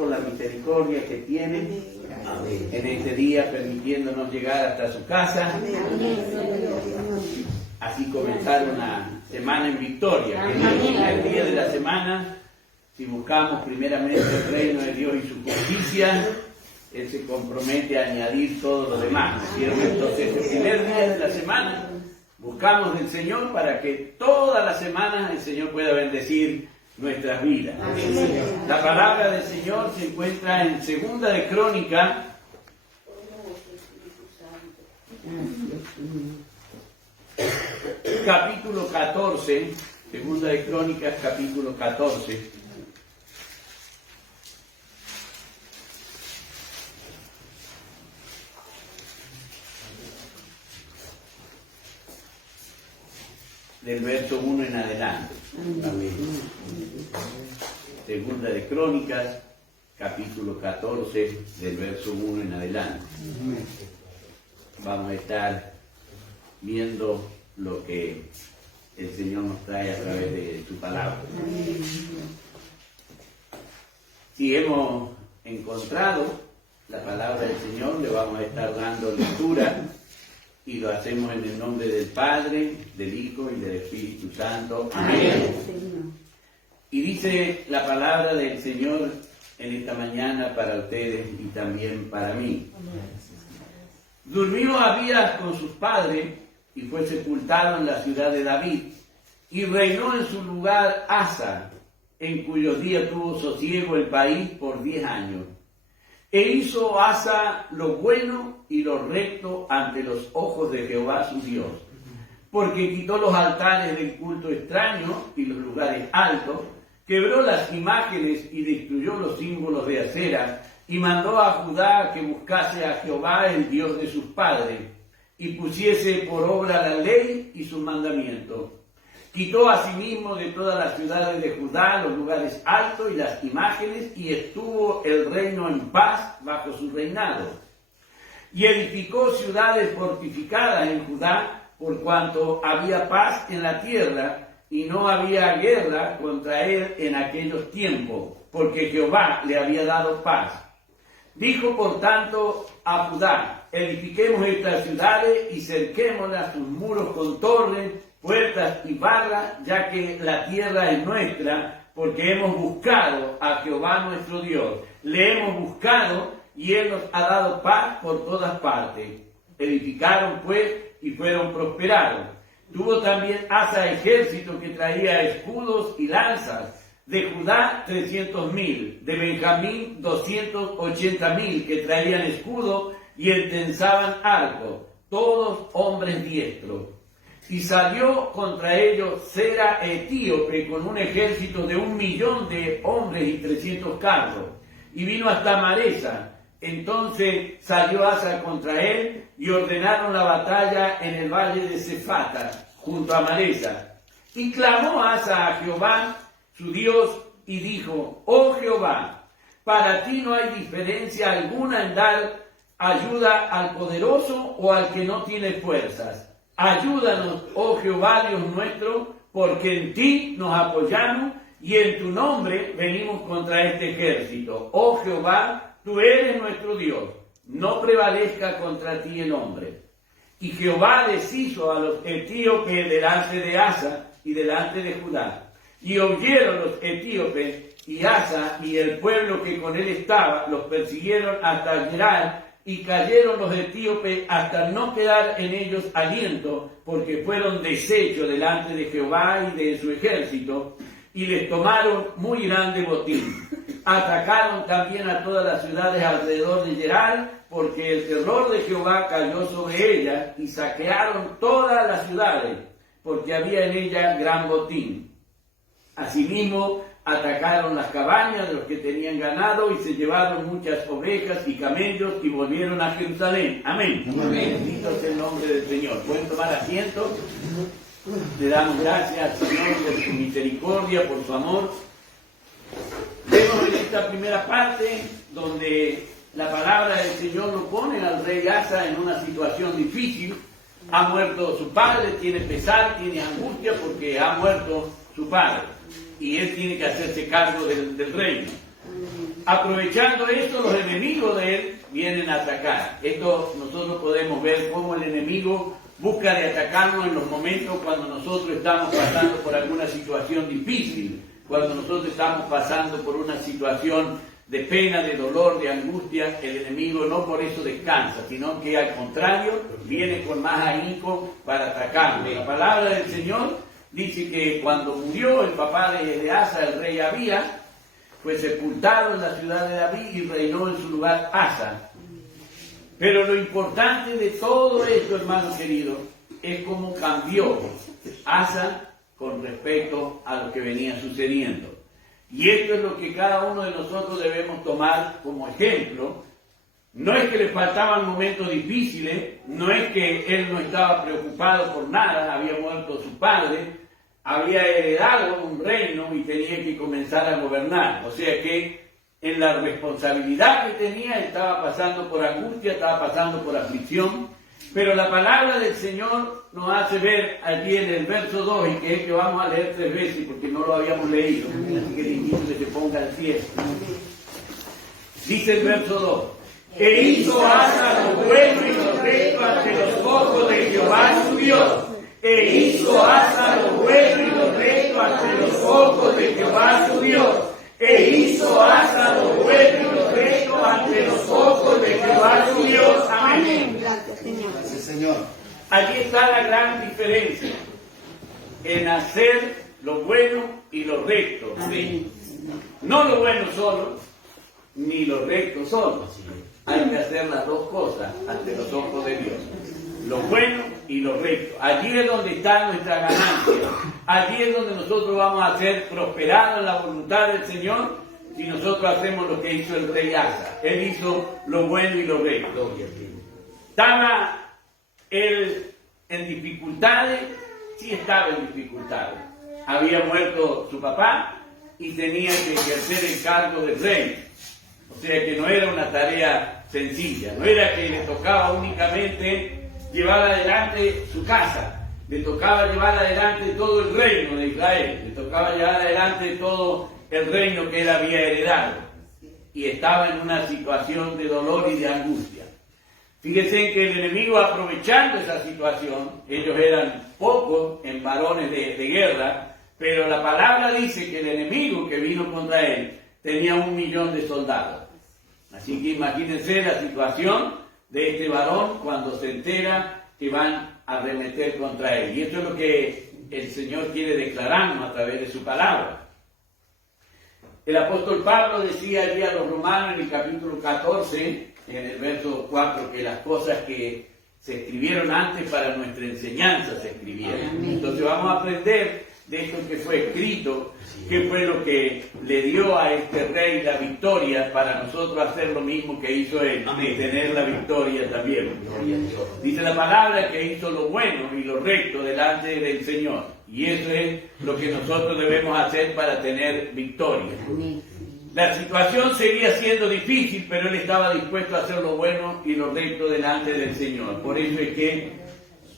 por la misericordia que tiene en este día, permitiéndonos llegar hasta su casa. Así comenzar una semana en victoria, que es el primer día de la semana. Si buscamos primeramente el reino de Dios y su justicia, Él se compromete a añadir todo lo demás, ¿cierto? Entonces, el primer día de la semana buscamos del Señor para que toda la semana el Señor pueda bendecir nuestras vidas. La palabra del Señor se encuentra en Segunda de Crónicas, capítulo 14, Segunda de Crónicas, capítulo 14. Del verso 1 en adelante. Amén. Segunda de Crónicas, capítulo 14, del verso 1 en adelante. Vamos a estar viendo lo que el Señor nos trae a través de su palabra. Si hemos encontrado la palabra del Señor, le vamos a estar dando lectura. Y lo hacemos en el nombre del Padre, del Hijo y del Espíritu Santo. Amén. Y dice la palabra del Señor en esta mañana para ustedes y también para mí. Durmió Abías con sus padres y fue sepultado en la ciudad de David. Y reinó en su lugar Asa, en cuyos días tuvo sosiego el país por 10 años. E hizo Asa lo bueno y lo recto ante los ojos de Jehová su Dios, porque quitó los altares del culto extraño y los lugares altos, quebró las imágenes y destruyó los símbolos de acera, y mandó a Judá que buscase a Jehová, el Dios de sus padres, y pusiese por obra la ley y sus mandamientos. Quitó asimismo de todas las ciudades de Judá los lugares altos y las imágenes, y estuvo el reino en paz bajo su reinado. Y edificó ciudades fortificadas en Judá, por cuanto había paz en la tierra, y no había guerra contra él en aquellos tiempos, porque Jehová le había dado paz. Dijo por tanto a Judá: edifiquemos estas ciudades y cerquémoslas sus muros con torres, puertas y barras, ya que la tierra es nuestra, porque hemos buscado a Jehová nuestro Dios. Le hemos buscado y Él nos ha dado paz por todas partes. Edificaron pues y fueron prosperados. Tuvo también Asa ejército que traía escudos y lanzas. De Judá 300.000, de Benjamín 280.000 que traían escudo y entensaban arco, todos hombres diestros. Y salió contra ellos Sera etíope con un ejército de 1.000.000 de hombres y 300 carros. Y vino hasta Maresa. Entonces salió Asa contra él y ordenaron la batalla en el valle de Cefata, junto a Maresa. Y clamó Asa a Jehová, su Dios, y dijo: oh Jehová, para ti no hay diferencia alguna en dar ayuda al poderoso o al que no tiene fuerzas. Ayúdanos, oh Jehová Dios nuestro, porque en ti nos apoyamos y en tu nombre venimos contra este ejército. Oh Jehová, tú eres nuestro Dios, no prevalezca contra ti el hombre. Y Jehová deshizo a los etíopes delante de Asa y delante de Judá. Y oyeron los etíopes, y Asa y el pueblo que con él estaba los persiguieron hasta Gerar, y cayeron los etíopes hasta no quedar en ellos aliento, porque fueron deshechos delante de Jehová y de su ejército, y les tomaron muy grande botín. Atacaron también a todas las ciudades alrededor de Gerar, porque el terror de Jehová cayó sobre ellas, y saquearon todas las ciudades, porque había en ellas gran botín. Asimismo, atacaron las cabañas de los que tenían ganado y se llevaron muchas ovejas y camellos y volvieron a Jerusalén. Amén. Amén. Bendito sea el nombre del Señor. Pueden tomar asiento. Le damos gracias al Señor por su misericordia, por su amor. Vemos en esta primera parte donde la palabra del Señor lo pone al rey Asa en una situación difícil. Ha muerto su padre, tiene pesar, tiene angustia porque ha muerto su padre. Y él tiene que hacerse cargo del reino. aprovechando esto, los enemigos de él vienen a atacar. Esto nosotros podemos ver cómo el enemigo busca de atacarnos en los momentos cuando nosotros estamos pasando por alguna situación difícil, cuando nosotros estamos pasando por una situación de pena, de dolor, de angustia. El enemigo no por eso descansa, sino que al contrario viene con más ahínco para atacarnos. La palabra del Señor dice que cuando murió el papá de Asa, el rey Abías, fue sepultado en la ciudad de David y reinó en su lugar Asa. Pero lo importante de todo esto, hermano querido, es cómo cambió Asa con respecto a lo que venía sucediendo. Y esto es lo que cada uno de nosotros debemos tomar como ejemplo. No es que le faltaban momentos difíciles, no es que él no estaba preocupado por nada, había muerto su padre, había heredado un reino y tenía que comenzar a gobernar. O sea que en la responsabilidad que tenía estaba pasando por angustia, estaba pasando por aflicción. Pero la palabra del Señor nos hace ver allí en el verso 2, y que es que vamos a leer 3 veces porque no lo habíamos leído, así que le invito que se ponga al pie. Dice el verso 2: e hizo Asa lo bueno y lo recto ante los ojos de Jehová su Dios. E hizo Asa lo bueno y lo recto ante los ojos de Jehová su Dios. E hizo Asa lo bueno y lo recto ante los ojos de Jehová su Dios. Amén. Gracias, Señor. Allí está la gran diferencia en hacer lo bueno y lo recto. ¿Sí? No lo bueno solo, ni lo recto solo. Hay que hacer las dos cosas ante los ojos de Dios. Lo bueno y lo recto. Allí es donde está nuestra ganancia. Allí es donde nosotros vamos a ser prosperados en la voluntad del Señor, si nosotros hacemos lo que hizo el rey Asa. Él hizo lo bueno y lo recto. ¿Estaba él en dificultades? Sí, estaba en dificultades. Había muerto su papá y tenía que ejercer el cargo del rey. O sea que no era una tarea sencilla. No era que le tocaba únicamente llevar adelante su casa, le tocaba llevar adelante todo el reino de Israel, le tocaba llevar adelante todo el reino que él había heredado, y estaba en una situación de dolor y de angustia. Fíjense que el enemigo, aprovechando esa situación, ellos eran pocos en varones de guerra, pero la palabra dice que el enemigo que vino contra él tenía 1.000.000 de soldados. Así que imagínense la situación de este varón cuando se entera que van a arremeter contra él. Y esto es lo que el Señor quiere declararnos a través de su palabra. El apóstol Pablo decía allí a los romanos en el capítulo 14, en el verso 4, que las cosas que se escribieron antes para nuestra enseñanza se escribieron. Entonces vamos a aprender de esto que fue escrito, qué fue lo que le dio a este rey la victoria, para nosotros hacer lo mismo que hizo él, y tener la victoria también. Dice la palabra que hizo lo bueno y lo recto delante del Señor, y eso es lo que nosotros debemos hacer para tener victoria. La situación seguía siendo difícil, pero él estaba dispuesto a hacer lo bueno y lo recto delante del Señor. Por eso es que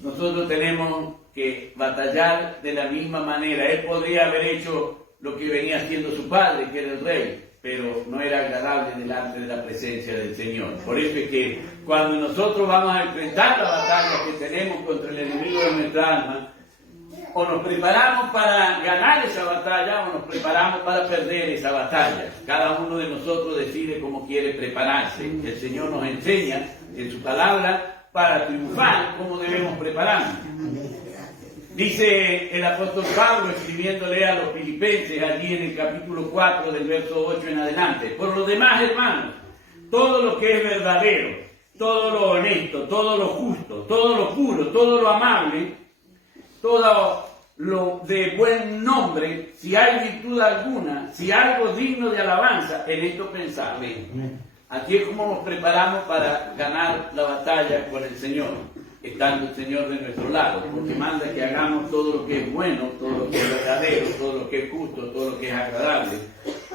nosotros tenemos que batallar de la misma manera. Él podría haber hecho lo que venía haciendo su padre, que era el rey, pero no era agradable delante de la presencia del Señor. Por eso es que cuando nosotros vamos a enfrentar la batalla que tenemos contra el enemigo de nuestra alma, o nos preparamos para ganar esa batalla o nos preparamos para perder esa batalla. Cada uno de nosotros decide cómo quiere prepararse. El Señor nos enseña en su palabra para triunfar cómo debemos prepararnos. Dice el apóstol Pablo, escribiéndole a los filipenses allí en el capítulo 4 del verso 8 en adelante: por lo demás, hermanos, todo lo que es verdadero, todo lo honesto, todo lo justo, todo lo puro, todo lo amable, todo lo de buen nombre, si hay virtud alguna, si algo digno de alabanza, en esto pensad. Aquí es como nos preparamos para ganar la batalla con el Señor, estando el Señor de nuestro lado, porque manda que hagamos todo lo que es bueno, todo lo que es verdadero, todo lo que es justo, todo lo que es agradable.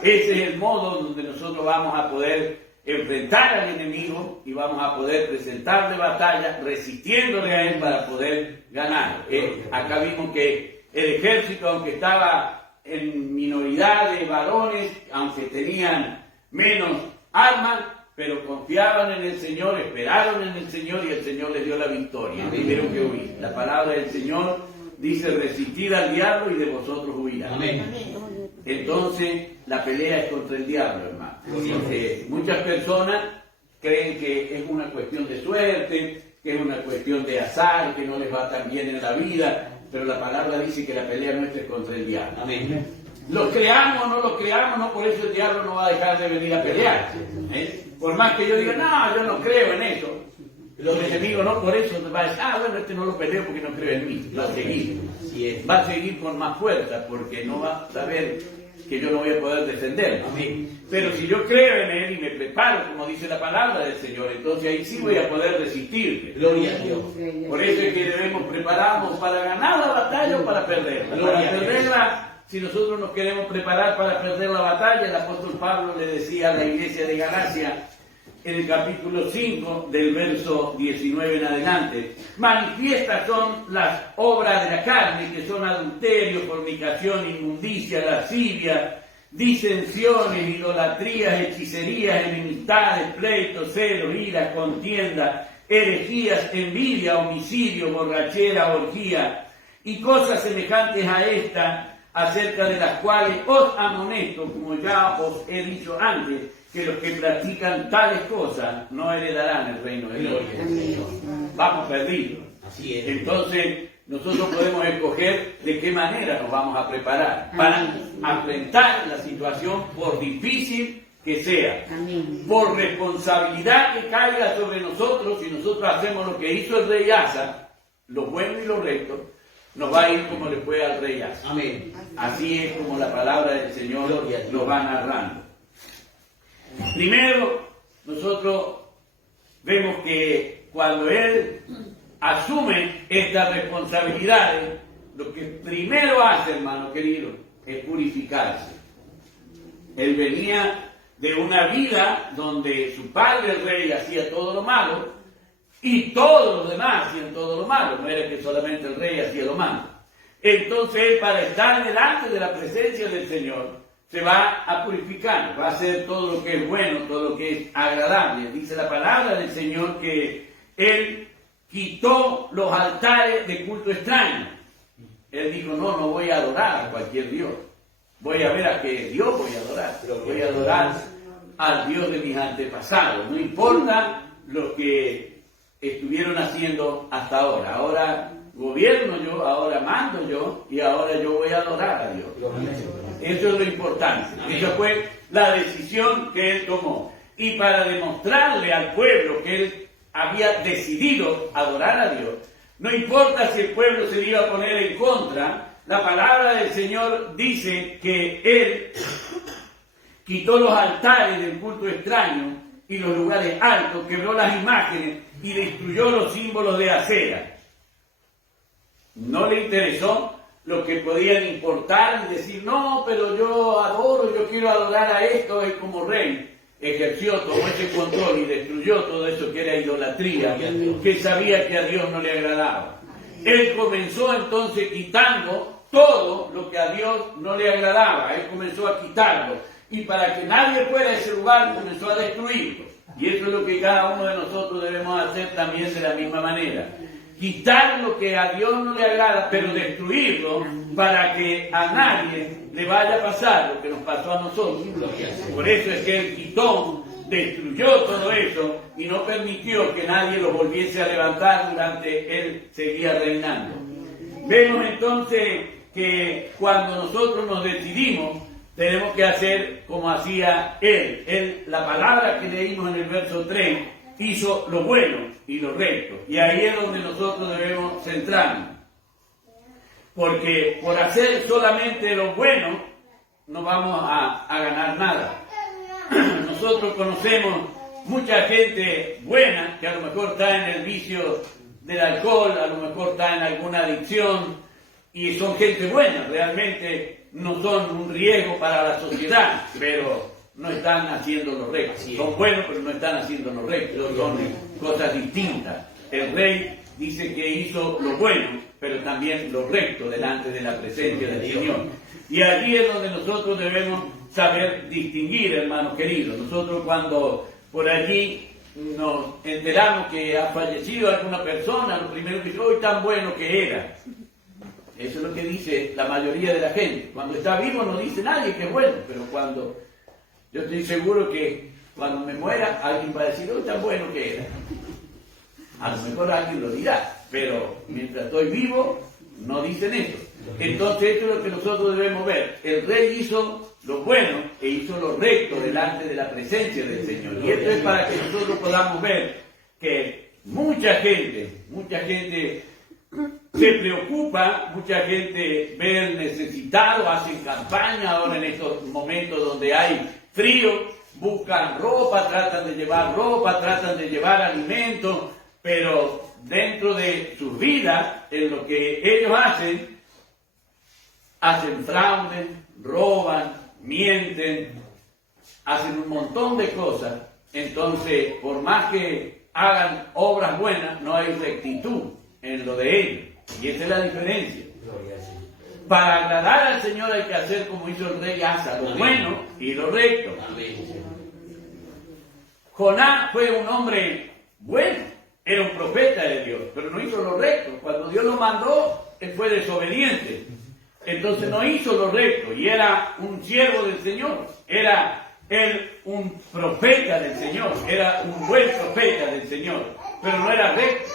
Ese es el modo donde nosotros vamos a poder enfrentar al enemigo y vamos a poder presentarle batalla resistiéndole a él para poder ganar. Acá vimos que el ejército, aunque estaba en minoridad de varones, aunque tenían menos armas, pero confiaban en el Señor, esperaron en el Señor y el Señor les dio la victoria. Tuvieron que huir. La palabra del Señor dice: resistid al diablo y de vosotros huirá. Amén. Entonces, la pelea es contra el diablo, hermano. Porque muchas personas creen que es una cuestión de suerte, que es una cuestión de azar, que no les va tan bien en la vida, pero la palabra dice que la pelea nuestra es contra el diablo. Amén. Lo creamos o no lo creamos, no por eso el diablo no va a dejar de venir a pelear. Por más que yo diga, no, yo no creo en eso, los enemigos no por eso va a decir, bueno, este no lo peleo porque no creo en mí. Va a seguir. Va a seguir con más fuerza porque no va a saber que yo no voy a poder defenderlo. Pero si yo creo en Él y me preparo, como dice la palabra del Señor, entonces ahí sí voy a poder resistirle. Gloria a Dios. Por eso es que debemos prepararnos para ganar la batalla o para perderla. Para perderla, si nosotros nos queremos preparar para perder la batalla, el apóstol Pablo le decía a la iglesia de Galacia, en el capítulo 5, del verso 19 en adelante: manifiestas son las obras de la carne, que son adulterio, fornicación, inmundicia, lascivia, disensiones, idolatrías, hechicerías, enemistades, pleitos, celos, iras, contienda, herejías, envidia, homicidio, borrachera, orgía y cosas semejantes a esta, acerca de las cuales os amonesto, como ya os he dicho antes, que los que practican tales cosas no heredarán el reino de Dios. Vamos perdidos. Así es. Entonces, nosotros podemos escoger de qué manera nos vamos a preparar para enfrentar la situación, por difícil que sea, por responsabilidad que caiga sobre nosotros. Si nosotros hacemos lo que hizo el rey Asa, lo bueno y lo recto, nos va a ir como le fue al rey Asa. Amén. Así es como la palabra del Señor nos va narrando. Primero, nosotros vemos que cuando Él asume estas responsabilidades, lo que primero hace, hermano querido, es purificarse. Él venía de una vida donde su padre, el rey, hacía todo lo malo y todos los demás hacían todo lo malo. No era que solamente el rey hacía lo malo. Entonces él, para estar delante de la presencia del Señor, se va a purificar, va a hacer todo lo que es bueno, todo lo que es agradable. Dice la palabra del Señor que Él quitó los altares de culto extraño. Él dijo, no voy a adorar a cualquier Dios. Voy a ver a qué Dios voy a adorar. Voy a adorar al Dios de mis antepasados. No importa lo que estuvieron haciendo hasta ahora. Ahora gobierno yo, ahora mando yo y ahora yo voy a adorar a Dios. Eso es lo importante. Esa fue la decisión que él tomó. Y para demostrarle al pueblo que él había decidido adorar a Dios, no importa si el pueblo se iba a poner en contra, la palabra del Señor dice que él quitó los altares del culto extraño y los lugares altos, quebró las imágenes y destruyó los símbolos de acera. No le interesó lo que podían importar y decir, no, pero yo adoro, yo quiero adorar a esto. Él como rey ejerció, tomó ese control y destruyó todo eso que era idolatría, que sabía que a Dios no le agradaba. Él comenzó entonces quitando todo lo que a Dios no le agradaba. Él comenzó a quitarlo. Y para que nadie fuera a ese lugar, comenzó a destruirlo. Y eso es lo que cada uno de nosotros debemos hacer también de la misma manera. Quitar lo que a Dios no le agrada, pero destruirlo para que a nadie le vaya a pasar lo que nos pasó a nosotros. Por eso es que Él quitó, destruyó todo eso y no permitió que nadie lo volviese a levantar durante Él seguía reinando. Vemos entonces que cuando nosotros nos decidimos, tenemos que hacer como hacía Él. La palabra que leímos en el verso 3, hizo lo bueno y lo recto. Y ahí es donde nosotros debemos centrarnos. Porque por hacer solamente lo bueno, no vamos a ganar nada. Nosotros conocemos mucha gente buena que a lo mejor está en el vicio del alcohol, a lo mejor está en alguna adicción, y son gente buena, realmente no son un riesgo para la sociedad, pero no están haciendo lo recto. Son buenos, pero no están haciendo lo recto, son cosas distintas. El rey dice que hizo lo bueno pero también lo recto delante de la presencia del Señor. Y allí es donde nosotros debemos saber distinguir, hermanos queridos. Nosotros cuando por allí nos enteramos que ha fallecido alguna persona, lo primero que dice, ¡hoy tan bueno que era! Eso es lo que dice la mayoría de la gente. Cuando está vivo no dice nadie que es bueno, pero cuando, yo estoy seguro que cuando me muera alguien va a decir, ¡hoy tan bueno que era! A lo mejor alguien lo dirá, pero mientras estoy vivo no dicen eso. Entonces esto es lo que nosotros debemos ver. El rey hizo lo bueno e hizo lo recto delante de la presencia del Señor. Y esto es para que nosotros podamos ver que mucha gente se preocupa, mucha gente ve el necesitado, hacen campaña ahora en estos momentos donde hay frío, buscan ropa, tratan de llevar alimentos, pero dentro de sus vidas, en lo que ellos hacen fraude, roban, mienten, hacen un montón de cosas. Entonces, por más que hagan obras buenas, no hay rectitud en lo de ellos. Y esa es la diferencia. Para agradar al Señor hay que hacer como hizo el rey Asa, lo bueno y lo recto. Jonás fue un hombre bueno, era un profeta de Dios, pero no hizo lo recto. Cuando Dios lo mandó, él fue desobediente. Entonces no hizo lo recto y era un siervo del Señor. Era él un profeta del Señor, era un buen profeta del Señor, pero no era recto.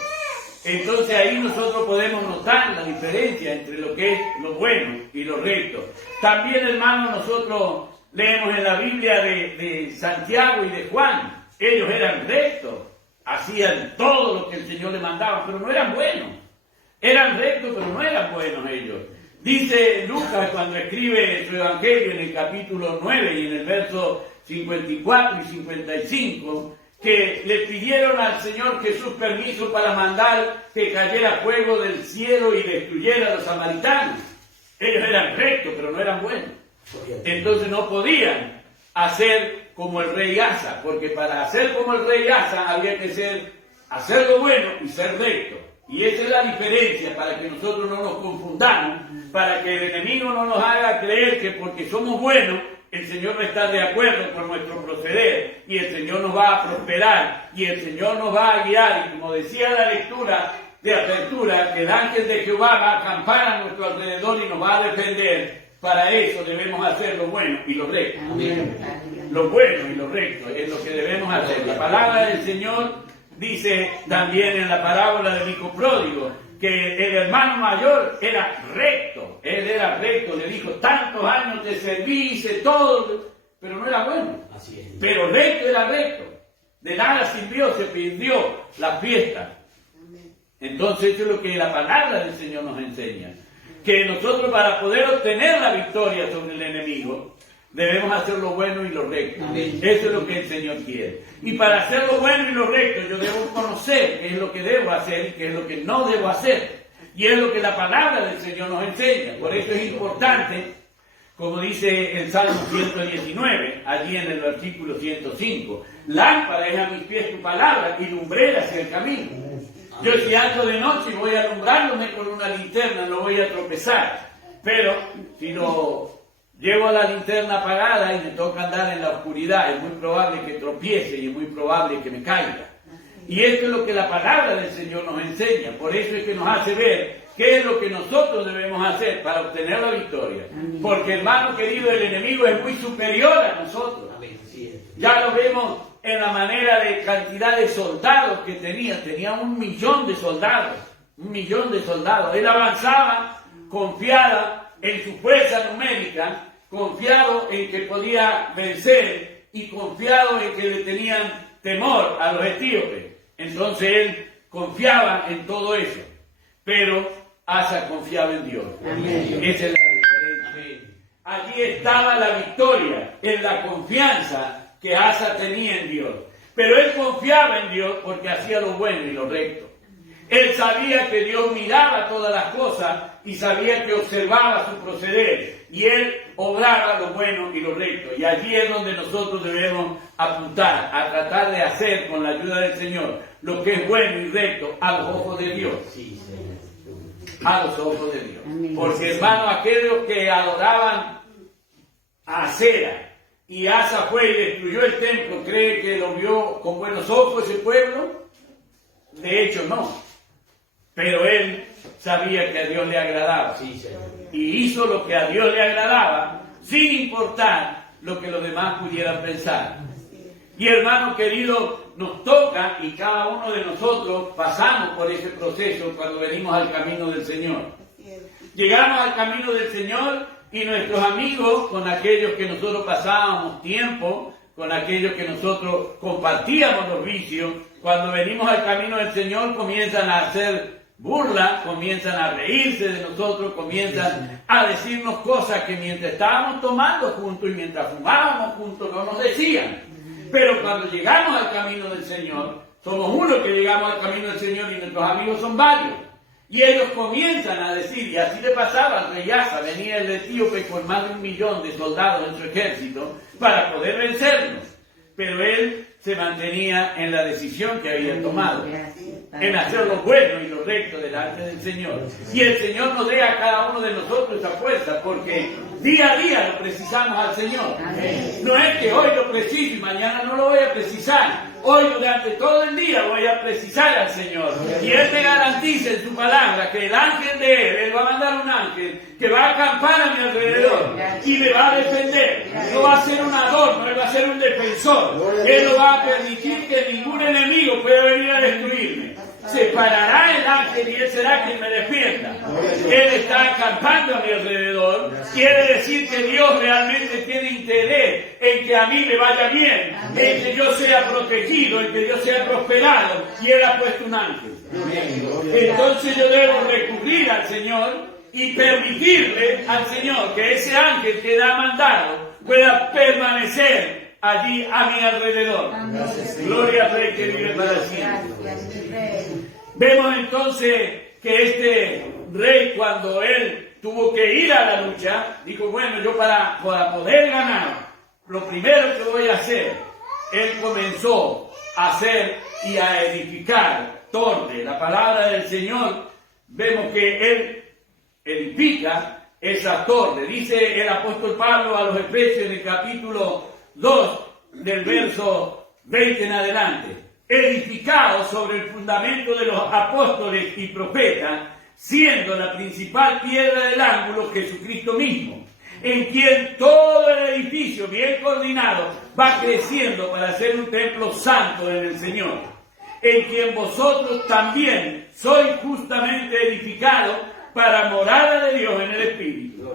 Entonces ahí nosotros podemos notar la diferencia entre lo que es lo bueno y lo recto. También, hermanos, nosotros leemos en la Biblia de Santiago y de Juan. Ellos eran rectos, hacían todo lo que el Señor les mandaba, pero no eran buenos. Eran rectos, pero no eran buenos ellos. Dice Lucas cuando escribe su evangelio en el capítulo 9 y en el verso 54 y 55, que le pidieron al Señor Jesús permiso para mandar que cayera fuego del cielo y destruyera a los samaritanos. Ellos eran rectos, pero no eran buenos. Entonces no podían hacer como el rey Asa, porque para hacer como el rey Asa había que hacer lo bueno y ser recto. Y esa es la diferencia, para que nosotros no nos confundamos, para que el enemigo no nos haga creer que porque somos buenos, el Señor no está de acuerdo con nuestro proceder, y el Señor nos va a prosperar, y el Señor nos va a guiar, y como decía la lectura de apertura, que el ángel de Jehová va a acampar a nuestro alrededor y nos va a defender. Para eso debemos hacer lo bueno y lo recto. Lo bueno y lo recto es lo que debemos hacer. La palabra del Señor dice también en la parábola del hijo pródigo que el hermano mayor era recto. Él era recto, le dijo, tantos años te serví, hice todo, pero no era bueno. Pero recto era recto. De nada sirvió, se perdió la fiesta. Entonces eso es lo que la palabra del Señor nos enseña. Que nosotros para poder obtener la victoria sobre el enemigo, debemos hacer lo bueno y lo recto. Eso es lo que el Señor quiere. Y para hacer lo bueno y lo recto, yo debo conocer qué es lo que debo hacer y qué es lo que no debo hacer. Y es lo que la palabra del Señor nos enseña. Por eso es importante, como dice el Salmo 119, allí en el versículo 105, lámpara es a mis pies tu palabra y lumbrera hacia el camino. Yo si ando de noche y voy alumbrándome con una linterna, no voy a tropezar. Pero si lo llevo a la linterna apagada y me toca andar en la oscuridad, es muy probable que tropiece y es muy probable que me caiga. Y esto es lo que la palabra del Señor nos enseña. Por eso es que nos hace ver qué es lo que nosotros debemos hacer para obtener la victoria. Porque, hermano querido, el enemigo es muy superior a nosotros. Ya lo vemos en la manera de cantidad de soldados que tenía. Tenía 1 millón de soldados. 1 millón de soldados. Él avanzaba confiada en su fuerza numérica, confiado en que podía vencer y confiado en que le tenían temor a los etíopes. Entonces él confiaba en todo eso. Pero Asa confiaba en Dios. Amén. Esa es la diferencia. Allí estaba la victoria, en la confianza que Asa tenía en Dios. Pero él confiaba en Dios porque hacía lo bueno y lo recto. Él sabía que Dios miraba todas las cosas y sabía que observaba su proceder. Y él obraba lo bueno y lo recto. Y allí es donde nosotros debemos apuntar a tratar de hacer con la ayuda del Señor lo que es bueno y recto a los ojos de Dios. a los ojos de Dios. Porque, hermano, aquellos que adoraban a Acera y Asa fue y destruyó el templo, ¿cree que lo vio con buenos ojos ese pueblo? De hecho, no. Pero él sabía que a Dios le agradaba. Y hizo lo que a Dios le agradaba, sin importar lo que los demás pudieran pensar. Y hermano querido, nos toca, y cada uno de nosotros pasamos por ese proceso cuando venimos al camino del Señor. Llegamos al camino del Señor y nuestros amigos, con aquellos que nosotros pasábamos tiempo, con aquellos que nosotros compartíamos los vicios, cuando venimos al camino del Señor comienzan a hacer burla, comienzan a reírse de nosotros, comienzan a decirnos cosas que mientras estábamos tomando juntos y mientras fumábamos juntos no nos decían. Pero cuando llegamos al camino del Señor, somos uno que llegamos al camino del Señor y nuestros amigos son varios. Y ellos comienzan a decir, y así le pasaba al rey Asa, venía el etíope con más de 1 millón de soldados en su ejército para poder vencernos. Pero él se mantenía en la decisión que había tomado, en hacer lo bueno y lo recto delante del Señor. Y el Señor nos dé a cada uno de nosotros esa fuerza, porque día a día lo precisamos al Señor. No es que hoy lo preciso y mañana no lo voy a precisar. Hoy durante todo el día voy a precisar al Señor. Y Él me garantiza en su palabra que el ángel de Él va a mandar un ángel que va a acampar a mi alrededor y me va a defender. No va a ser un adorno, Él va a ser un defensor. Él no va a permitir que ningún enemigo pueda venir a destruirme. Se parará el ángel y Él será quien me defienda. Él está acampando a mi alrededor. Quiere decir que Dios realmente tiene interés en que a mí me vaya bien, en que yo sea protegido, en que yo sea prosperado. Y Él ha puesto un ángel. Entonces yo debo recurrir al Señor y permitirle al Señor que ese ángel que Él ha mandado pueda permanecer allí a mi alrededor. Gloria al Rey que vive para siempre. Vemos entonces que este rey, cuando él tuvo que ir a la lucha, dijo, bueno, yo para poder ganar, lo primero que voy a hacer, él comenzó a hacer y a edificar torres. La palabra del Señor, vemos que él edifica esa torre. Dice el apóstol Pablo a los Efesios en el capítulo 2, del verso 20 en adelante, edificado sobre el fundamento de los apóstoles y profetas, siendo la principal piedra del ángulo Jesucristo mismo, en quien todo el edificio bien coordinado va creciendo para ser un templo santo en el Señor, en quien vosotros también sois justamente edificados para morada de Dios en el Espíritu.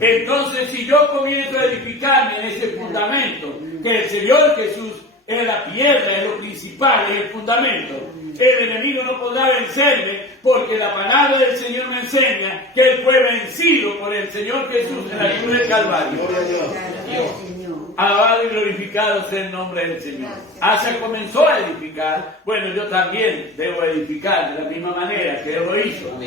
Entonces, si yo comienzo a edificarme en ese fundamento, que el Señor Jesús es la piedra, es lo principal, es el fundamento, el enemigo no podrá vencerme, porque la palabra del Señor me enseña que Él fue vencido por el Señor Jesús en la cruz del Calvario. Alabado y glorificado sea el nombre del Señor. Asa comenzó a edificar, bueno, yo también debo edificar de la misma manera que Él lo hizo.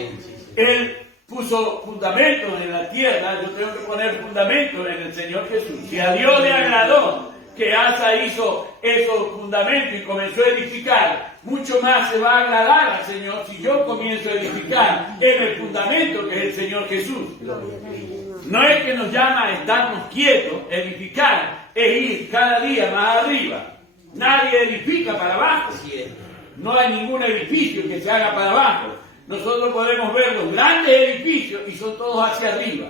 Él puso fundamentos en la tierra, yo tengo que poner fundamentos en el Señor Jesús. Si a Dios le agradó que Asa hizo esos fundamentos y comenzó a edificar, mucho más se va a agradar al Señor si yo comienzo a edificar en el fundamento que es el Señor Jesús. No es que nos llama a estarnos quietos, edificar es ir cada día más arriba. Nadie edifica para abajo. No hay ningún edificio que se haga para abajo. Nosotros podemos ver los grandes edificios y son todos hacia arriba.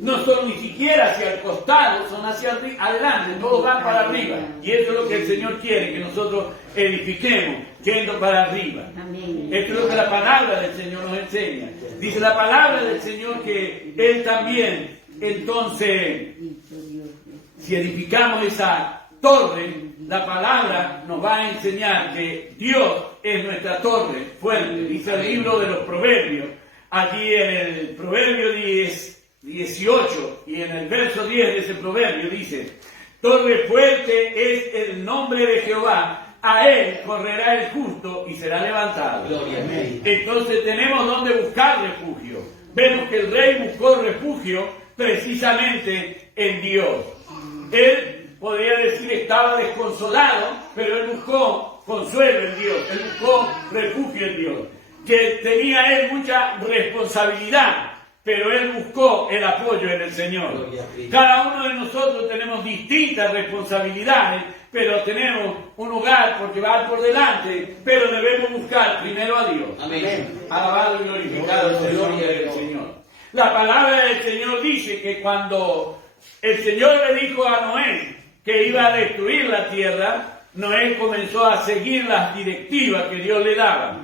No son ni siquiera hacia el costado, son hacia adelante, todos van para arriba. Y eso es lo que el Señor quiere, que nosotros edifiquemos, yendo para arriba. Esto es lo que la palabra del Señor nos enseña. Dice la palabra del Señor que Él también, entonces, si edificamos esa torre, la palabra nos va a enseñar que Dios es nuestra torre fuerte. Dice el libro de los Proverbios, allí en el Proverbio 18 y en el verso 10 de ese proverbio dice, torre fuerte es el nombre de Jehová, a él correrá el justo y será levantado. Entonces tenemos donde buscar refugio. Vemos que el rey buscó refugio precisamente en Dios. Él podría decir estaba desconsolado, pero él buscó consuelo en Dios, él buscó refugio en Dios. que tenía él mucha responsabilidad, pero él buscó el apoyo en el Señor. Cada uno de nosotros tenemos distintas responsabilidades, pero tenemos un lugar por llevar por delante, pero debemos buscar primero a Dios. Amén. Alabado y glorificado sea el nombre del Señor. La palabra del Señor dice que cuando el Señor le dijo a Noé que iba a destruir la tierra, Noé comenzó a seguir las directivas que Dios le daba.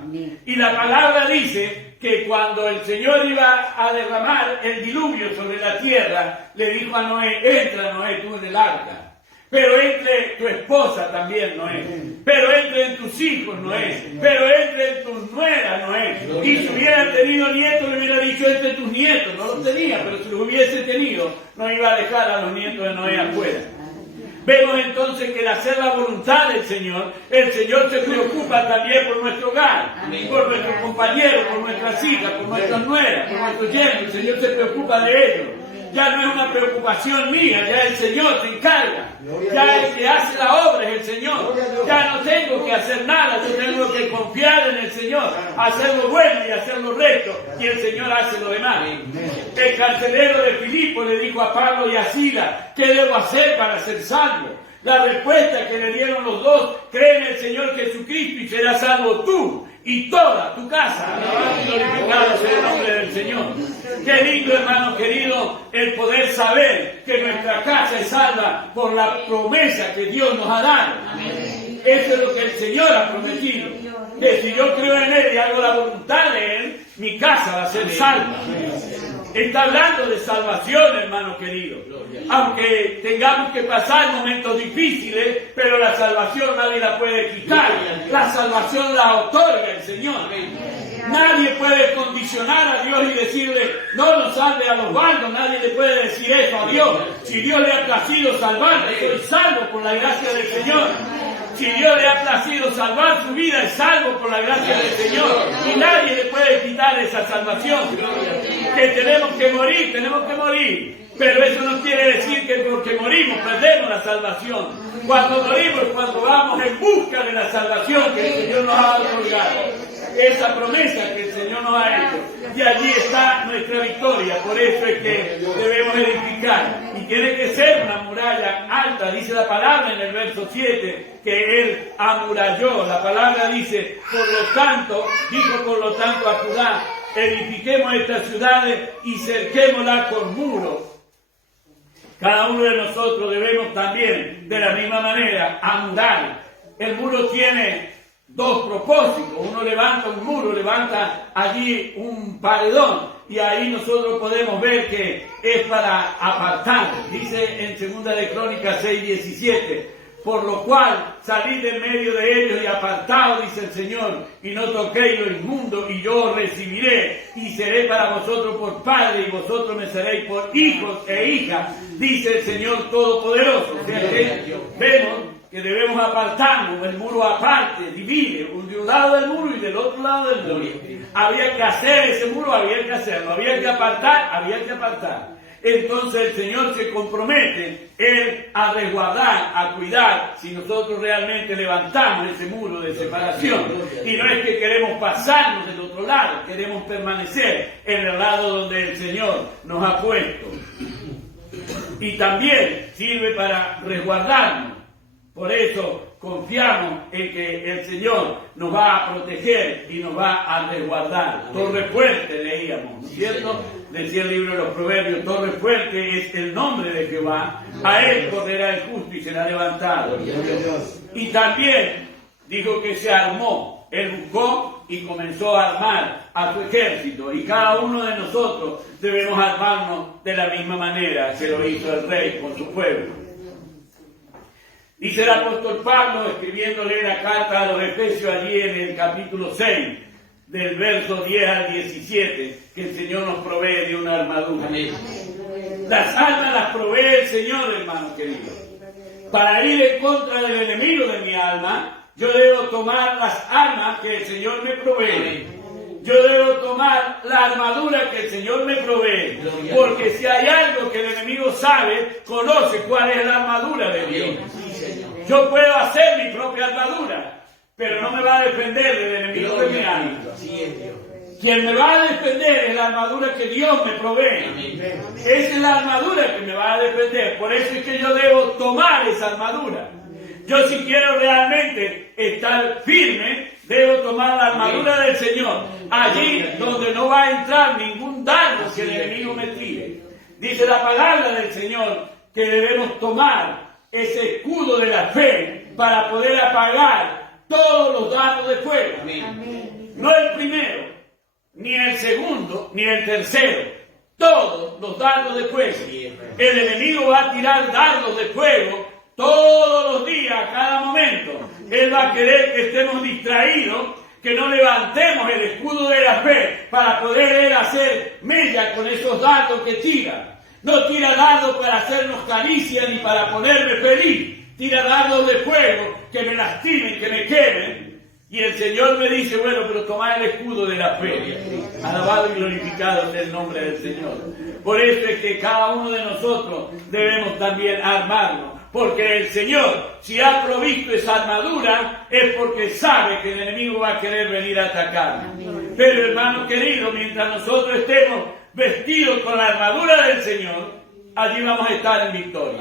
Y la palabra dice que cuando el Señor iba a derramar el diluvio sobre la tierra, le dijo a Noé, entra Noé tú en el arca. Pero entre tu esposa también, Noé. Pero entre en tus hijos, Noé. Pero entre en tus nueras, Noé. Y si hubiera tenido nietos, le hubiera dicho entre tus nietos. No los tenía, pero si los hubiese tenido, no iba a dejar a los nietos de Noé afuera. Vemos entonces que al hacer la voluntad del Señor, el Señor se preocupa también por nuestro hogar, por nuestros compañeros, por nuestras hijas, por nuestras nueras, por nuestros yernos. El Señor se preocupa de ellos. Ya no es una preocupación mía, ya el Señor se encarga. Ya el que hace la obra es el Señor. Ya no tengo que hacer nada, yo tengo que confiar en el Señor, hacer lo bueno y hacer lo recto, y el Señor hace lo demás. El carcelero de Filipo le dijo a Pablo y a Silas, ¿qué debo hacer para ser salvo? La respuesta que le dieron los dos, cree en el Señor Jesucristo y serás salvo tú y toda tu casa. Alabado y glorificado sea el nombre del Señor. Qué lindo, hermano querido, el poder saber que nuestra casa es salva por la promesa que Dios nos ha dado. Eso es lo que el Señor ha prometido. Que si yo creo en Él y hago la voluntad de Él, mi casa va a ser salva. Está hablando de salvación, hermano querido. Aunque tengamos que pasar momentos difíciles, pero la salvación nadie la puede quitar. La salvación la otorga el Señor. Nadie puede condicionar a Dios y decirle, no nos salve a los bandos. Nadie le puede decir eso a Dios. Si Dios le ha placido salvar, soy salvo por la gracia del Señor. Si Dios le ha placido salvar su vida, es salvo por la gracia del Señor. Y nadie le puede quitar esa salvación. Que tenemos que morir. Pero eso no quiere decir que porque morimos perdemos la salvación. Cuando morimos, cuando vamos en busca de la salvación que el Señor nos ha otorgado. Esa promesa que el Señor nos ha hecho. Y allí está nuestra victoria. Por eso es que debemos edificar. Y tiene que ser una muralla alta. Dice la palabra en el verso 7 que Él amuralló. La palabra dice, dijo por lo tanto a Judá, edifiquemos estas ciudades y cerquémoslas con muros. Cada uno de nosotros debemos también, de la misma manera, amurar. El muro tiene dos propósitos. Uno levanta un muro, levanta allí un paredón, y ahí nosotros podemos ver que es para apartar. Dice en 2 de Crónicas 6:17, por lo cual salid en medio de ellos y apartaos, dice el Señor, y no toquéis lo inmundo, y yo os recibiré, y seré para vosotros por padre, y vosotros me seréis por hijos e hijas, dice el Señor Todopoderoso. O sea que vemos que debemos apartarnos. El muro aparte, divide, de un lado del muro y del otro lado del muro. Había que hacer ese muro, había que hacerlo, había que apartar. Entonces el Señor se compromete Él a resguardar, a cuidar, si nosotros realmente levantamos ese muro de separación. Y no es que queremos pasarnos del otro lado, queremos permanecer en el lado donde el Señor nos ha puesto. Y también sirve para resguardarnos. Por eso confiamos en que el Señor nos va a proteger y nos va a resguardar. Torre fuerte leíamos, ¿no es cierto? Decía el libro de los Proverbios, torre fuerte es el nombre de Jehová, a Él correrá el justo y será levantado. Y también dijo que se armó, Él buscó y comenzó a armar a su ejército, y cada uno de nosotros debemos armarnos de la misma manera que lo hizo el rey con su pueblo. Dice el apóstol Pablo, escribiéndole la carta a los Efesios allí en el capítulo 6, del verso 10 al 17, que el Señor nos provee de una armadura. Amén. Las armas las provee el Señor, hermano querido. Para ir en contra del enemigo de mi alma, yo debo tomar las armas que el Señor me provee. Yo debo tomar la armadura que el Señor me provee. Porque si hay algo que el enemigo sabe, conoce cuál es la armadura de Dios. Yo puedo hacer mi propia armadura, pero no me va a defender del enemigo de mi alma. Quien me va a defender es la armadura que Dios me provee. Esa es la armadura que me va a defender. Por eso es que yo debo tomar esa armadura. Yo, si quiero realmente estar firme, debo tomar la armadura del Señor. Allí donde no va a entrar ningún dardo que el enemigo me tire. Dice la palabra del Señor que debemos tomar ese escudo de la fe para poder apagar todos los dardos de fuego. No el primero, ni el segundo, ni el tercero. Todos los dardos de fuego. El enemigo va a tirar dardos de fuego todos los días, a cada momento. Él va a querer que estemos distraídos, que no levantemos el escudo de la fe para poder él hacer mella con esos dardos que tira. No tira dardos para hacernos caricia ni para ponerme feliz. Tira dardos de fuego que me lastimen, que me quemen. Y el Señor me dice, bueno, pero toma el escudo de la fe. Alabado y glorificado sea el nombre del Señor. Por eso es que cada uno de nosotros debemos también armarnos. Porque el Señor, si ha provisto esa armadura, es porque sabe que el enemigo va a querer venir a atacar. Pero hermano querido, mientras nosotros estemos vestidos con la armadura del Señor, allí vamos a estar en victoria.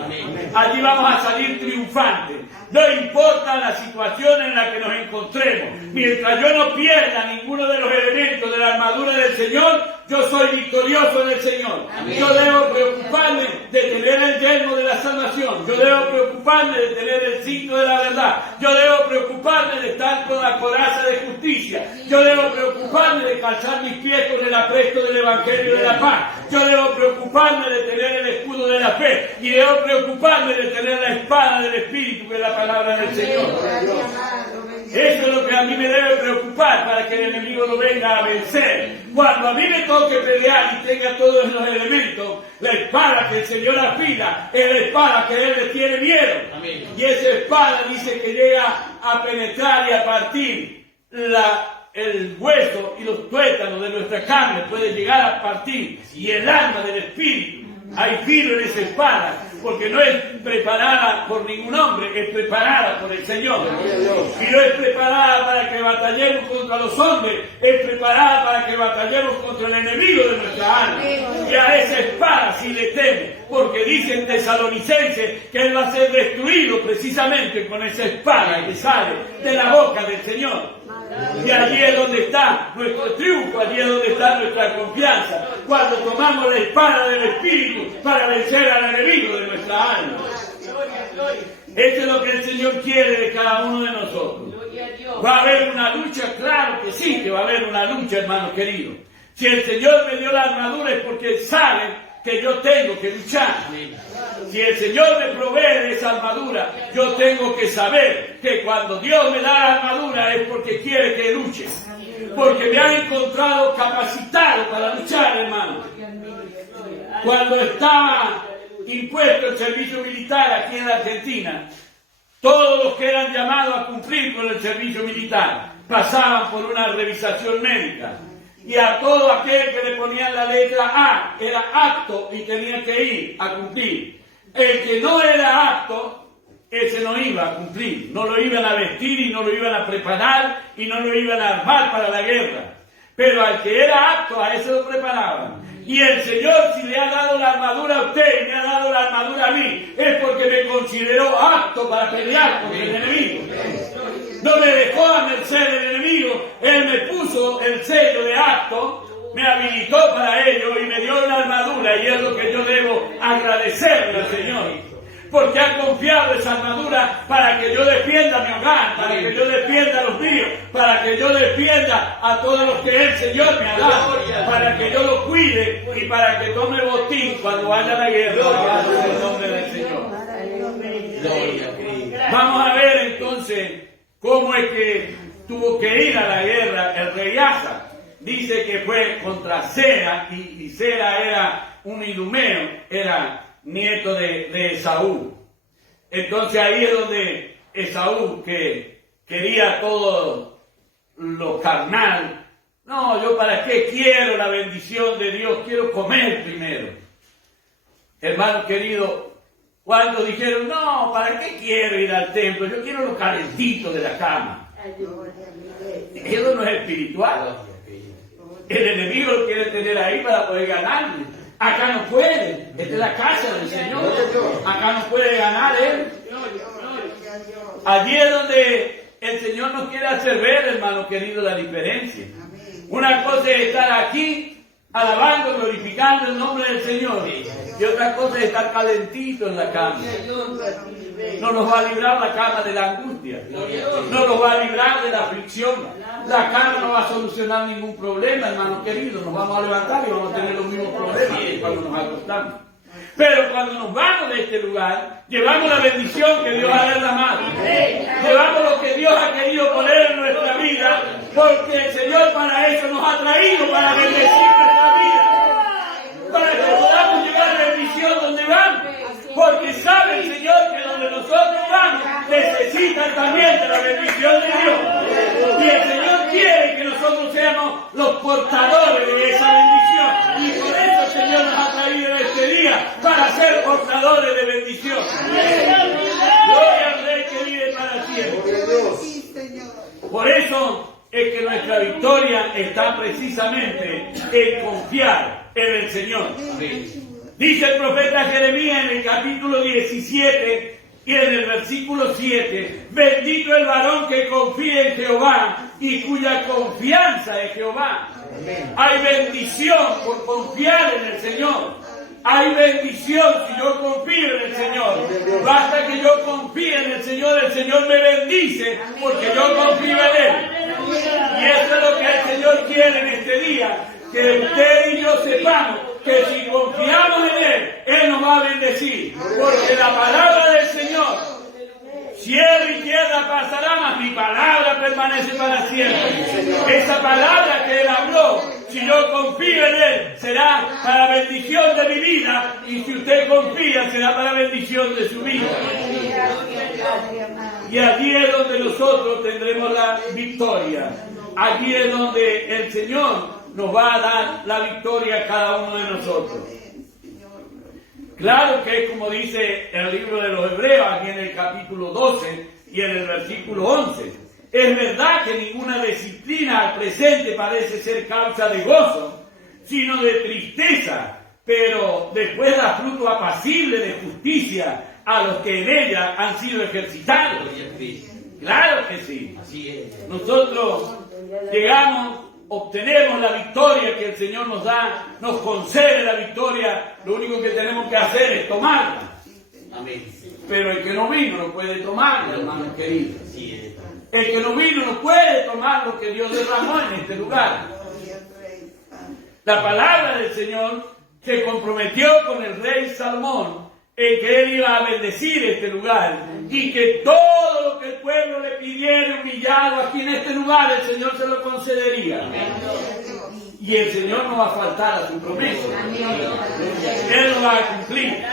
Allí vamos a salir triunfantes. No importa la situación en la que nos encontremos. Mientras yo no pierda ninguno de los elementos de la armadura del Señor, yo soy victorioso en el Señor. Yo debo preocuparme de tener el yelmo de la salvación. Yo debo preocuparme de tener el cinto de la verdad. Yo debo preocuparme de estar con la coraza de justicia. Yo debo preocuparme de calzar mis pies con el apresto del Evangelio de la paz. Yo debo preocuparme de tener el escudo de la fe. Y debo preocuparme de tener la espada del Espíritu, que es la palabra del Señor. Eso es lo que a mí me debe preocupar para que el enemigo no venga a vencer. Cuando a mí me toque pelear y tenga todos los elementos, la espada que el Señor afila es la espada que Él le tiene miedo. Y esa espada dice que llega a penetrar y a partir el hueso y los tuétanos de nuestra carne, puede llegar a partir, y el alma del espíritu. Hay filo en esa espada, porque no es preparada por ningún hombre, es preparada por el Señor. Y no es preparada para que batallemos contra los hombres, es preparada para que batallemos contra el enemigo de nuestra alma. Y a esa espada sí le teme, porque dice en Tesalonicenses que Él va a ser destruido precisamente con esa espada que sale de la boca del Señor. Y allí es donde está nuestro triunfo, allí es donde está nuestra confianza, cuando tomamos la espada del Espíritu para vencer al enemigo de nuestra alma. Esto es lo que el Señor quiere de cada uno de nosotros. ¿Va a haber una lucha? Claro que sí, que va a haber una lucha, hermano querido. Si el Señor me dio la armadura es porque sabe que yo tengo que luchar. Si el Señor me provee de esa armadura, yo tengo que saber que cuando Dios me da la armadura es porque quiere que luche. Porque me han encontrado capacitado para luchar, hermano. Cuando estaba impuesto el servicio militar aquí en la Argentina, todos los que eran llamados a cumplir con el servicio militar pasaban por una revisación médica. Y a todo aquel que le ponían la letra A era apto y tenía que ir a cumplir. El que no era apto, ese no iba a cumplir. No lo iban a vestir y no lo iban a preparar y no lo iban a armar para la guerra. Pero al que era apto, a ese lo preparaban. Y el Señor, si le ha dado la armadura a usted y me ha dado la armadura a mí, es porque me consideró apto para pelear con el enemigo. No me dejó a merced del enemigo. Él me puso el sello de apto, me habilitó para ello y me dio una armadura, y es lo que yo debo agradecerle al Señor, porque ha confiado esa armadura para que yo defienda mi hogar, para que yo defienda a los míos, para que yo defienda a todos los que el Señor me ha dado, para que yo los cuide y para que tome botín cuando vaya a la guerra. En el nombre del Señor. Vamos a ver entonces cómo es que tuvo que ir a la guerra el rey Asa. Dice que fue contra Sera, y Sera era un idumeo, era nieto de Esaú. Entonces ahí es donde Esaú, que quería todo lo carnal, no, yo para qué quiero la bendición de Dios, quiero comer primero. Hermano querido, cuando dijeron, no, ¿para qué quiero ir al templo? Yo quiero lo calentito de la cama. Eso no es espiritual. El enemigo lo quiere tener ahí para poder ganarle. Acá no puede. Esta es la casa del Señor. Acá no puede ganar Él. Allí es donde el Señor nos quiere hacer ver, hermano querido, la diferencia. Una cosa es estar aquí alabando, glorificando el nombre del Señor. Y otra cosa es estar calentito en la cama. No nos va a librar la cama de la angustia. No nos va a librar de la aflicción. La cama no va a solucionar ningún problema, hermano querido. Nos vamos a levantar y vamos a tener los mismos problemas que cuando nos acostamos. Pero cuando nos vamos de este lugar, llevamos la bendición que Dios ha derramado. Llevamos lo que Dios ha querido poner en nuestra vida, porque el Señor para eso nos ha traído, para bendecir nuestra vida, para que podamos llevar bendición donde vamos. Porque sabe el Señor que donde nosotros vamos, necesitan también de la bendición de Dios. Y el Señor quiere que nosotros seamos los portadores de esa bendición. Y por eso el Señor nos ha traído este día, para ser portadores de bendición. Gloria al Rey que vive para siempre. Por eso es que nuestra victoria está precisamente en confiar en el Señor. Dice el profeta Jeremías en el capítulo 17 y en el versículo 7, bendito el varón que confía en Jehová y cuya confianza es Jehová. Hay bendición por confiar en el Señor. Hay bendición si yo confío en el Señor. Basta que yo confíe en el Señor me bendice porque yo confío en Él. Y eso es lo que el Señor quiere en este día, que usted y yo sepamos que si confiamos en Él nos va a bendecir. Porque la palabra del Señor, cielo y tierra pasará, mas mi palabra permanece para siempre. Esa palabra que Él habló, si yo confío en Él, será para bendición de mi vida. Y si usted confía, será para bendición de su vida. Y allí es donde nosotros tendremos la victoria. Allí es donde el Señor nos va a dar la victoria a cada uno de nosotros. Claro que es como dice el libro de los Hebreos, aquí en el capítulo 12 y en el versículo 11. Es verdad que ninguna disciplina al presente parece ser causa de gozo, sino de tristeza, pero después da fruto apacible de justicia a los que en ella han sido ejercitados. Claro que sí. Nosotros llegamos, obtenemos la victoria que el Señor nos da, nos concede la victoria. Lo único que tenemos que hacer es tomarla. Amén. Pero el que no vino no puede tomarla, hermanos queridos. El que no vino no puede tomar lo que Dios derramó en este lugar. La palabra del Señor se comprometió con el rey Salomón en que él iba a bendecir este lugar y que todo lo que el pueblo le pidiera humillado aquí en este lugar, el Señor se lo concedería. Y el Señor no va a faltar a su promesa. Él lo va a cumplir.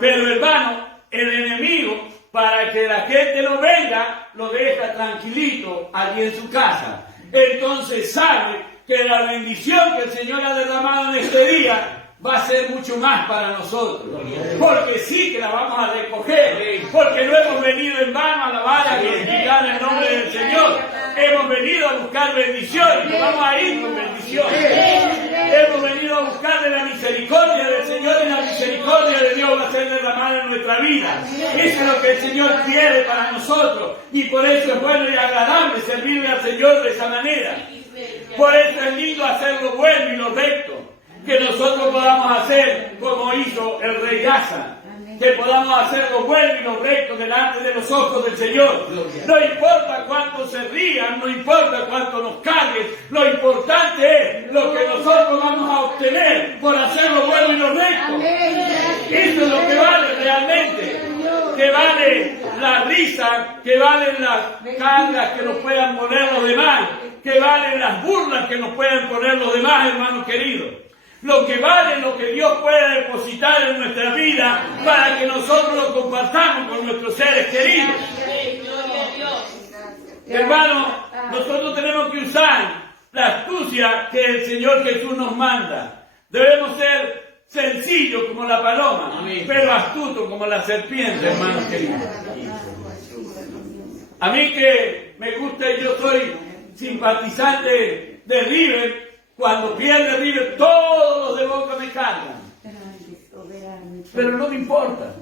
Pero hermano, el enemigo, para que la gente lo venga, lo deja tranquilito allí en su casa. Entonces sabe que la bendición que el Señor ha derramado en este día va a ser mucho más para nosotros, porque sí que la vamos a recoger, porque no hemos venido en vano a alabar, a glorificar el nombre del Señor. Hemos venido a buscar bendición y nos vamos a ir con bendición. Hemos venido a buscar de la misericordia del Señor y la misericordia de Dios va a ser derramada en nuestra vida. Eso es lo que el Señor quiere para nosotros y por eso es bueno y agradable servirle al Señor de esa manera. Por eso es lindo hacer lo bueno y lo recto. Que nosotros podamos hacer como hizo el rey Asa. Que podamos hacer lo bueno y lo recto delante de los ojos del Señor. No importa cuánto se rían, no importa cuánto nos carguen. Lo importante es lo que nosotros vamos a obtener por hacer lo bueno y lo recto. Eso es lo que vale realmente. Que vale la risa, que valen las cargas que nos puedan poner los demás, que valen las burlas que nos puedan poner los demás, hermanos queridos. Lo que vale es lo que Dios puede depositar en nuestra vida para que nosotros lo compartamos con nuestros seres queridos. Hermanos, nosotros tenemos que usar la astucia que el Señor Jesús nos manda. Debemos ser sencillos como la paloma, pero astutos como la serpiente, hermanos queridos. A mí que me gusta y yo soy simpatizante de River, cuando pierde River todos los de Boca me cargan. Pero no me importa.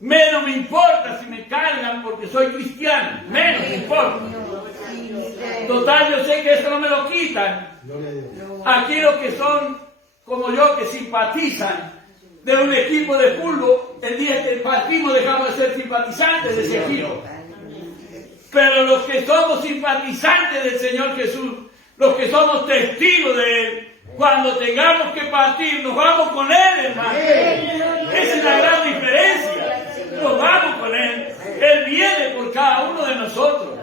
Menos me importa si me cargan porque soy cristiano. Menos me importa. Total, yo sé que eso no me lo quitan. Aquí los que son como yo, que simpatizan de un equipo de fútbol, el día que partimos dejamos de ser simpatizantes de ese equipo. Pero los que somos simpatizantes del Señor Jesús, los que somos testigos de Él, cuando tengamos que partir, nos vamos con Él, hermano. Esa es la gran diferencia. Nos vamos con Él. Él viene por cada uno de nosotros.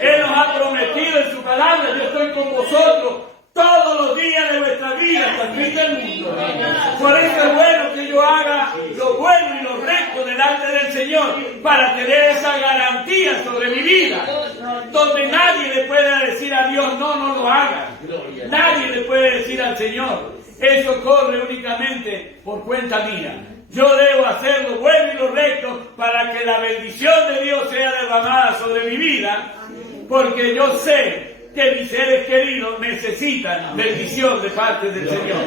Él nos ha prometido en su palabra: yo estoy con vosotros todos los días de vuestra vida hasta el fin del mundo. Por eso es bueno que yo haga lo bueno y lo recto delante del Señor, para tener esa garantía sobre mi vida, donde nadie le pueda decir a Dios: no, no lo hagas. Nadie le puede decir al Señor: eso corre únicamente por cuenta mía. Yo debo hacer lo bueno y lo recto para que la bendición de Dios sea derramada sobre mi vida, porque yo sé que mis seres queridos necesitan bendición de parte del Señor.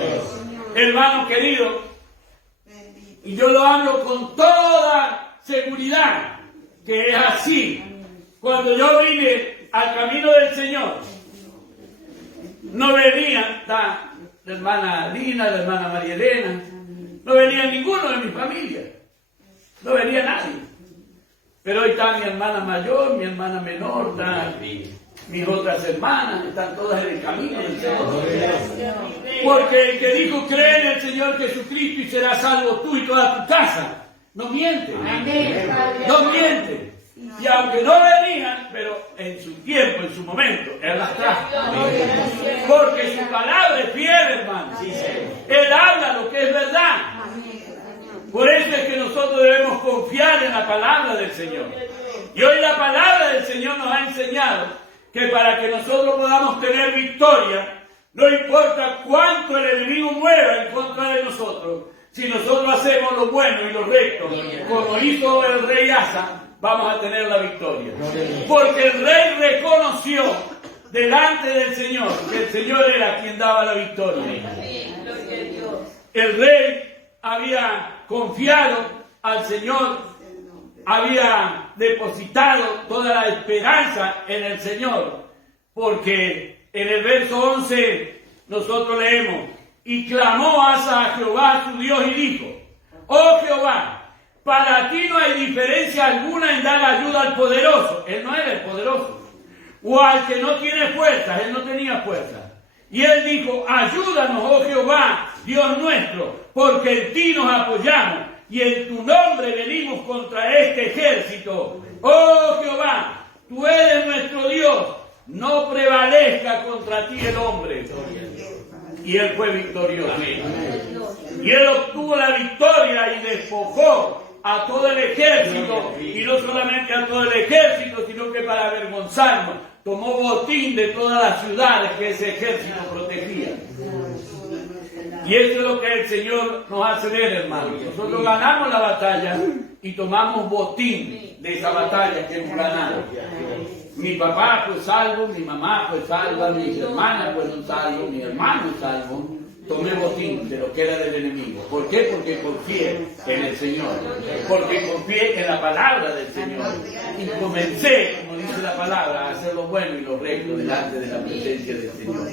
Hermano querido, y yo lo hablo con toda seguridad, que es así. Cuando yo vine al camino del Señor, no venía la hermana Lina, la hermana María Elena, no venía ninguno de mi familia, no venía nadie. Pero hoy está mi hermana mayor, mi hermana menor, está mis otras hermanas, están todas en el camino del Señor. Porque el que dijo: cree en el Señor Jesucristo y serás salvo tú y toda tu casa, no miente. No miente. Y aunque no venían, pero en su tiempo, en su momento, Él las trajo. Porque su palabra es fiel, hermano. Él habla lo que es verdad. Por eso es que nosotros debemos confiar en la palabra del Señor. Y hoy la palabra del Señor nos ha enseñado que para que nosotros podamos tener victoria, no importa cuánto el enemigo mueva en contra de nosotros, si nosotros hacemos lo bueno y lo recto, como hizo el rey Asa, vamos a tener la victoria. Porque el rey reconoció delante del Señor que el Señor era quien daba la victoria. El rey había confiado al Señor, había depositado toda la esperanza en el Señor, porque en el verso 11 nosotros leemos: y clamó Asa a Jehová su Dios y dijo: oh Jehová, para ti no hay diferencia alguna en dar ayuda al poderoso. Él no era el poderoso. O al que no tiene fuerzas. Él no tenía fuerzas. Y él dijo: ayúdanos, oh Jehová, Dios nuestro, porque en ti nos apoyamos y en tu nombre venimos contra este ejército. Oh Jehová, tú eres nuestro Dios, no prevalezca contra ti el hombre. Y él fue victorioso. Y él obtuvo la victoria y despojó a todo el ejército, y no solamente a todo el ejército, sino que para avergonzarnos tomó botín de todas las ciudades que ese ejército protegía. Y eso es lo que el Señor nos hace ver, hermanos. Nosotros ganamos la batalla y tomamos botín de esa batalla que hemos ganado. Mi papá fue salvo, mi mamá fue salva, mis hermanas fueron salvos, mi hermano es salvo. Tomé botín de lo que era del enemigo. ¿Por qué? Porque confié en el Señor. Porque confié en la palabra del Señor. Y comencé, como dice la palabra, a hacer lo bueno y lo recto delante de la presencia del Señor.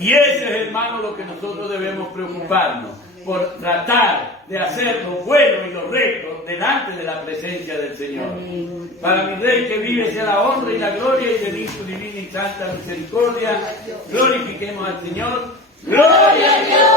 Y ese es, hermano, lo que nosotros debemos preocuparnos. Por tratar de hacer lo bueno y lo recto delante de la presencia del Señor. Para mi Rey que vive sea la honra y la gloria, y de su divina y santa misericordia. Glorifiquemos al Señor. ¡Gloria a Dios!